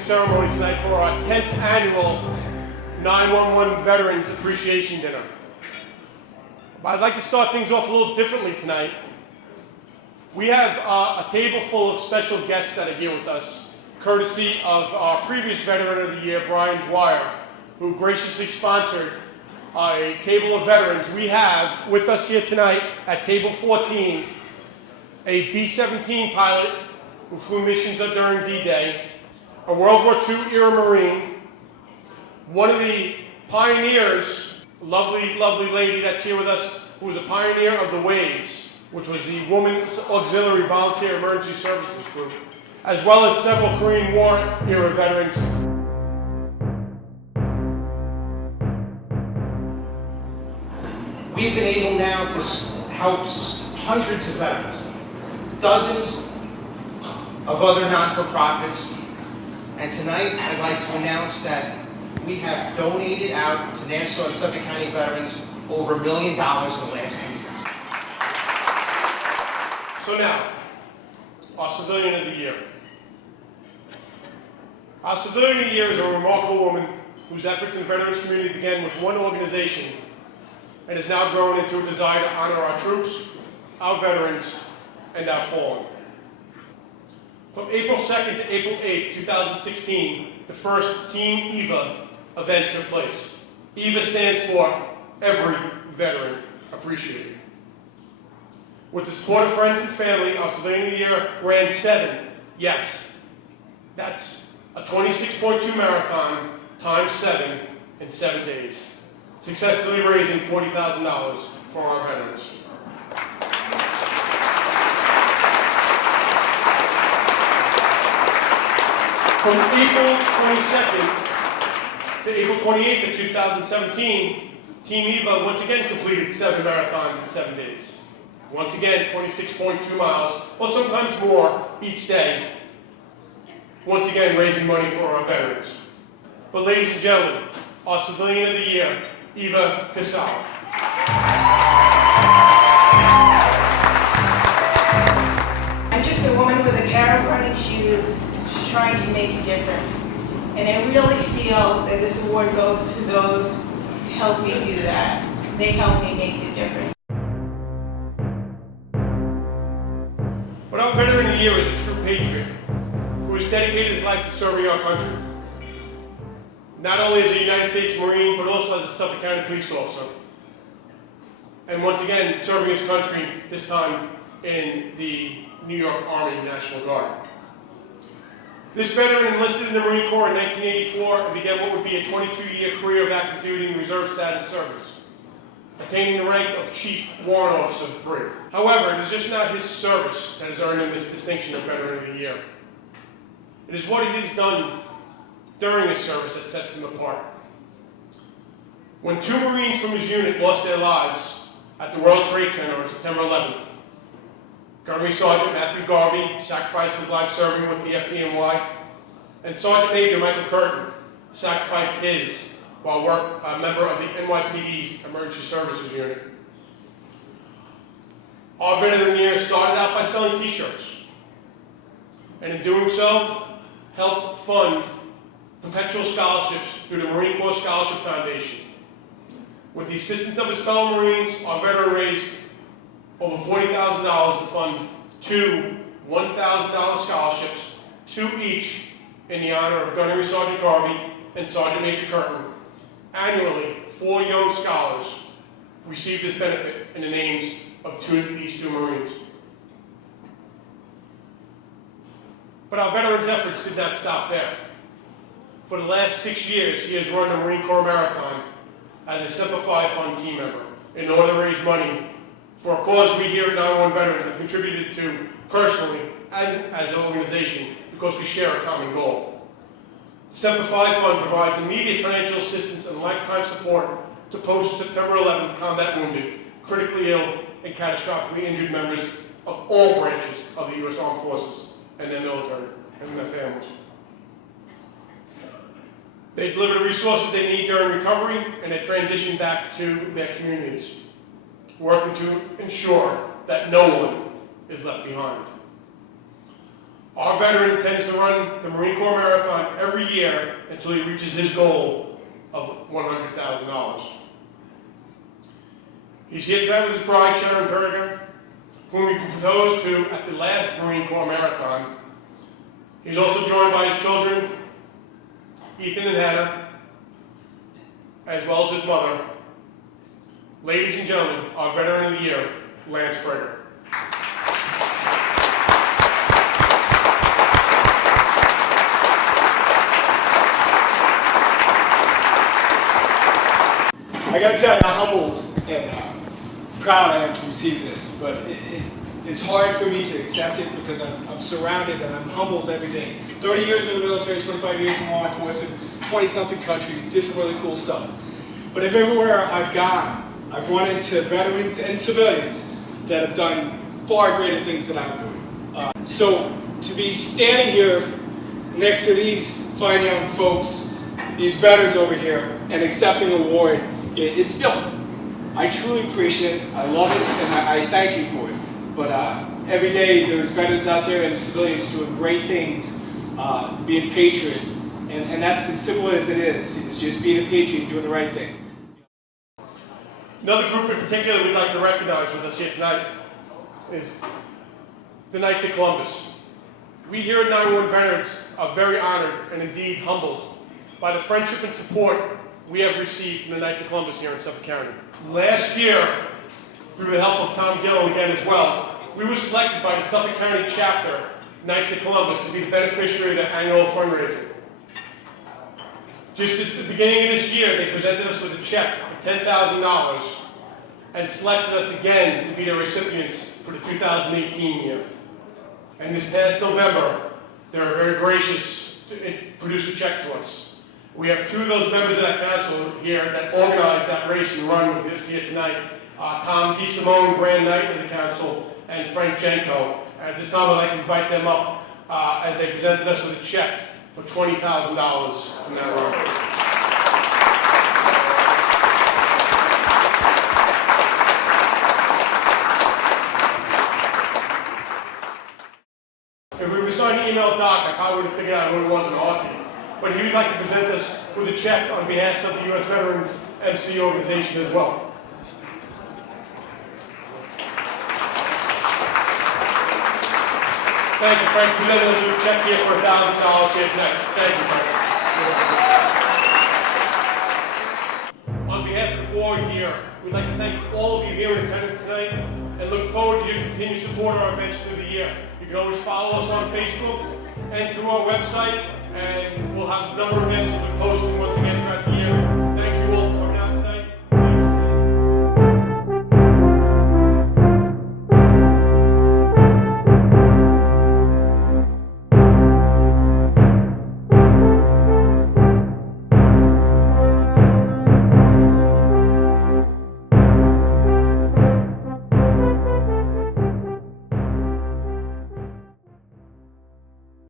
ceremony tonight for our 10th annual 911 Veterans Appreciation Dinner. But I'd like to start things off a little differently tonight. We have a table full of special guests that are here with us, courtesy of our previous Veteran of the Year, Brian Dwyer, who graciously sponsored a table of veterans. We have with us here tonight at table 14 a B-17 pilot who flew missions during D-Day, a World War II era Marine, one of the pioneers, lovely, lovely lady that's here with us, who was a pioneer of the WAVES, which was the Women's Auxiliary Volunteer Emergency Services Group, as well as several Korean War era veterans. We've been able now to help hundreds of veterans, dozens of other not-for-profits, and tonight I'd like to announce that we have donated out to Nassau and Suffolk County veterans over $1 million in the last 10 years. So now, our Civilian of the Year. Our Civilian of the Year is a remarkable woman whose efforts in the veterans community began with one organization and has now grown into a desire to honor our troops, our veterans, and our fallen. From April 2nd to April 8th, 2016, the first Team EVA event took place. EVA stands for Every Veteran Appreciated. With the support of friends and family, our Civilian of the Year ran 7, yes, that's a 26.2 marathon times 7 in 7 days, successfully raising $40,000 for our veterans. From April 22nd to April 28th of 2017, Team EVA once again completed 7 marathons in 7 days. Once again, 26.2 miles, or sometimes more each day. Once again, raising money for our veterans. But ladies and gentlemen, our Civilian of the Year, Eva Casal. I'm just a woman with a pair of running shoes, trying to make a difference. And I really feel that this award goes to those who help me do that. They help me make the difference. But our Veteran of the Year is a true patriot who has dedicated his life to serving our country. Not only as a United States Marine, but also as a Suffolk County police officer. And once again, serving his country, this time in the New York Army National Guard. This veteran enlisted in the Marine Corps in 1984 and began what would be a 22-year career of active duty and reserve status service, attaining the rank of Chief Warrant Officer 3. However, it is just not his service that has earned him this distinction of Veteran of the Year. It is what he has done during his service that sets him apart. When 2 Marines from his unit lost their lives at the World Trade Center on September 11th, Gunnery Sergeant Matthew Garvey sacrificed his life serving with the FDNY, and Sergeant Major Michael Curtin sacrificed his while a member of the NYPD's Emergency Services Unit. Our Veteran of the Year started out by selling t-shirts, and in doing so, helped fund perpetual scholarships through the Marine Corps Scholarship Foundation. With the assistance of his fellow Marines, our veteran raised over $40,000 to fund 2 $1,000 scholarships, 2 each in the honor of Gunnery Sergeant Garvey and Sergeant Major Curtin. Annually, 4 young scholars received this benefit in the names of these 2 Marines. But our veteran's efforts did not stop there. For the last 6 years, he has run the Marine Corps Marathon as a Simplify Fund team member in order to raise money for a cause we here at 911 Veterans have contributed to personally and as an organization because we share a common goal. The Simplify Fund provides immediate financial assistance and lifetime support to post-September 11th combat wounded, critically ill, and catastrophically injured members of all branches of the U.S. Armed Forces and their military and their families. They deliver the resources they need during recovery and they transition back to their communities, working to ensure that no one is left behind. Our veteran intends to run the Marine Corps Marathon every year until he reaches his goal of $100,000. He's here tonight with his bride, Sharon Perriger, whom he proposed to at the last Marine Corps Marathon. He's also joined by his children, Ethan and Hannah, as well as his mother. Ladies and gentlemen, our Veteran of the Year, Lance Prager. I gotta tell you how humbled and proud I am to receive this, but it's hard for me to accept it because I'm surrounded and I'm humbled every day. 30 years in the military, 25 years in law enforcement, 20-something countries, did some really cool stuff. But everywhere I've gone, I've run into veterans and civilians that have done far greater things than I'm doing. So to be standing here next to these fine young folks, these veterans over here, and accepting an award, it's different. I truly appreciate it, I love it, and I thank you for it. But every day there's veterans out there and civilians doing great things, being patriots, and that's as simple as it is. It's just being a patriot, doing the right thing. Another group in particular we'd like to recognize with us here tonight is the Knights of Columbus. We here at 911 Veterans are very honored and indeed humbled by the friendship and support we have received from the Knights of Columbus here in Suffolk County. Last year, through the help of Tom Gill again as well, we were selected by the Suffolk County chapter, Knights of Columbus, to be the beneficiary of their annual fundraising. Just at the beginning of this year, they presented us with a check for $10,000 and selected us again to be the recipients for the 2018 year. And this past November, they were very gracious to produce a check to us. We have two of those members of that council here that organized that race and run with us here tonight. Tom DeSimone, Grand Knight of the council, and Frank Jenko. At this time, I'd like to invite them up as they presented us with a check for $20,000 from that run. If we were signed to email Doc, I probably would have figured out who it was in a heartbeat. But he would like to present us with a check on behalf of the U.S. Veterans MC organization as well. Thank you, Frank. We let us a check here for $1,000 here tonight. Thank you, Frank. On behalf of the board here, we'd like to thank all of you here in attendance tonight and look forward to your continued support of our events through the year. You can always follow us on Facebook and through our website, and we'll have a number of events that we're posting once again throughout the year.